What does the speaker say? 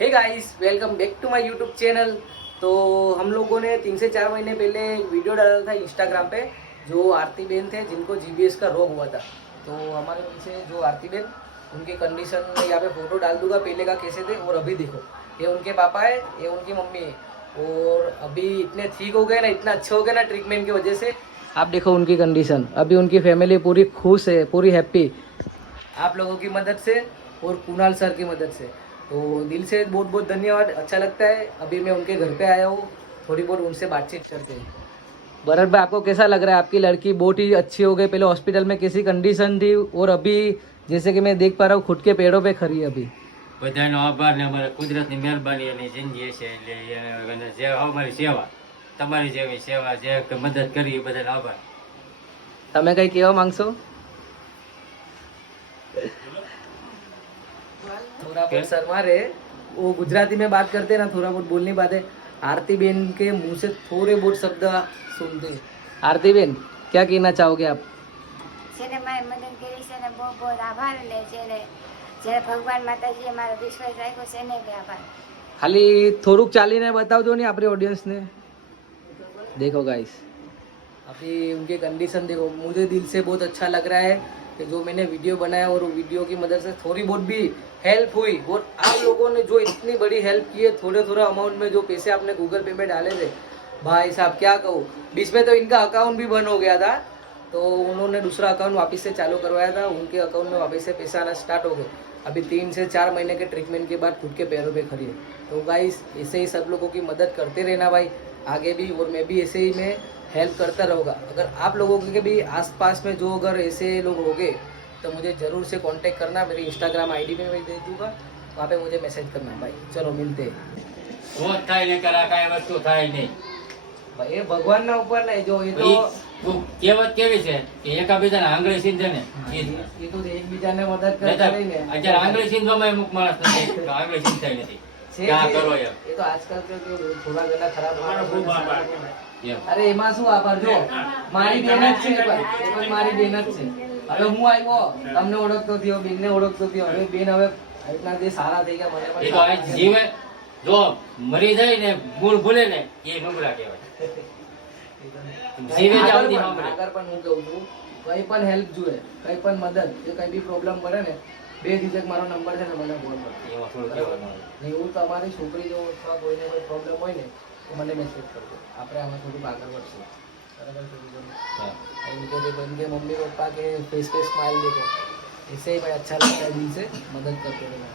Hey guys, welcome back to my YouTube channel. तो हम लोगों ने 3 से 4 महीने पहले एक वीडियो डाला था इंस्टाग्राम पे, जो आरती बहन थे जिनको जीबीएस का रोग हुआ था। तो हमारे पीछे जो आरती बहन, उनकी कंडीशन में यहाँ पे फोटो डाल दूंगा, पहले का कैसे थे और अभी देखो। ये उनके पापा है, ये उनकी मम्मी है, और अभी इतने ठीक हो गए ना, इतना अच्छे हो गए ना ट्रीटमेंट की वजह से। आप देखो उनकी कंडीशन, अभी उनकी फैमिली पूरी खुश है, पूरी हैप्पी, आप लोगों की मदद से और कुणाल सर की मदद से। तो दिल से बहुत बहुत धन्यवाद, अच्छा लगता है। अभी मैं उनके घर पे आया हूँ, थोड़ी बहुत उनसे बातचीत करते हैं। भरत भाई, आपको कैसा लग रहा है? आपकी लड़की बहुत ही अच्छी हो गई, पहले हॉस्पिटल में कैसी कंडीशन थी और अभी जैसे कि मैं देख पा रहा हूँ खुद के पेड़ों पे खड़ी है अभी। બધાનો આભાર ને અમારા કુદરતની મહેરબાની અને જિંદગી છે એટલે જે અમારી સેવા તમારી જેવી સેવા જે મદદ કરી એ બધાનો આભાર. તમે કઈ કહેવા માંગશો? थोड़ा बहुत शर्मा रहे, वो गुजराती में बात करते हैं ना, थोड़ा बहुत बोलनी बात है। आरती बेन के मुंह से थोड़े बहुत शब्द सुनते हैं। आरती बेन, क्या कहना चाहोगे आप? જેને મારી મદદ કરી છે ને બહુ બહુ આભાર, ને જેને ભગવાન માતાજીએ મારો વિશ્વાસ રાખ્યો છે એને બી આભાર. खाली થોડુંક ચાલીને બતાવજો ને આપણી ઓડિયન્સને. देखो गाइस, अभी उनकी कंडीशन देखो, मुझे दिल से बहुत अच्छा लग रहा है कि जो मैंने वीडियो बनाया और वीडियो की मदद से थोड़ी बहुत भी हेल्प हुई। और आप लोगों ने जो इतनी बड़ी हेल्प की है, थोड़े थोड़ा अमाउंट में जो पैसे आपने गूगल पे में डाले थे, भाई साहब क्या कहूँ। बीच में तो इनका अकाउंट भी बंद हो गया था, तो उन्होंने दूसरा अकाउंट वापस से चालू करवाया था, उनके अकाउंट में वापस से पैसा आना स्टार्ट हो गए। अभी 3 से 4 महीने के ट्रीटमेंट के बाद खुद के पैरों पे खड़ी है। तो गाइस, ऐसे ही सब लोगों की मदद करते रहना भाई, आगे भी। और मैं भी ऐसे ही मैं हेल्प करता रहूँगा। अगर आप लोगों के भी आसपास में जो अगर ऐसे लोग होंगे तो मुझे ज़रूर से कांटेक्ट करना, मेरी इंस्टाग्राम आईडी में मैं दे दूँगा, वहाँ पे मुझे मैसेज करना भाई। चलो मिलते हैं રોજ થાય ને કરા કાંઈ વસ્તુ થાય નહીં. भाई। ये भगवान ना ऊपर नहीं, जो ये तो કહેવત કેવી છે કે એકાબીજાને આંગળી સીંધે ને ये तो एक बीजा ने मदद करता नहीं है। અત્યારે આંગળી સીંધવામાં અમુક માણસ નથી તો આંગળી સીંધાય નથી. क्या करो यार? ये तो आजकल के जो थोड़ा गला खराब એમ. અરે એમાં શું આભાર, જો મારી બેન જ છે, ભાઈ એ પણ મારી બેન જ છે। હવે હું આવ્યો, તમને ઓળખતો થયો, બેનને ઓળખતો થયો, હવે બેન હવે એટલા જે સારા થઈ ગયા, મને એ પણ તો આ જીવે જો મરી જાય ને મૂળ ભૂલે ને એ નુબળા કહેવાય. જીવે જ આવતી સાંભળે. આગળ પણ હું કહું છું, કઈ પણ હેલ્પ જોઈએ, કઈ પણ મદદ, કે કઈ બી પ્રોબ્લેમ પડે ને, બેઝિઝક મારો નંબર છે ને, મને ફોન કરો। એમાં થોડું કહેવાનું હોય. નહીં, હું તમારી છોકરી જો અથવા કોઈને કોઈ પ્રોબ્લેમ હોય ને તો મને મેસેજ કરજો, આપણે આમાં થોડુંક આગળ વધશું, બરાબર છે? હા. इनके देखो, इनके मम्मी पापा के फेस पे स्माइल देखो, ऐसे ही भाई अच्छा लगता है, दिल से मदद करते रहना।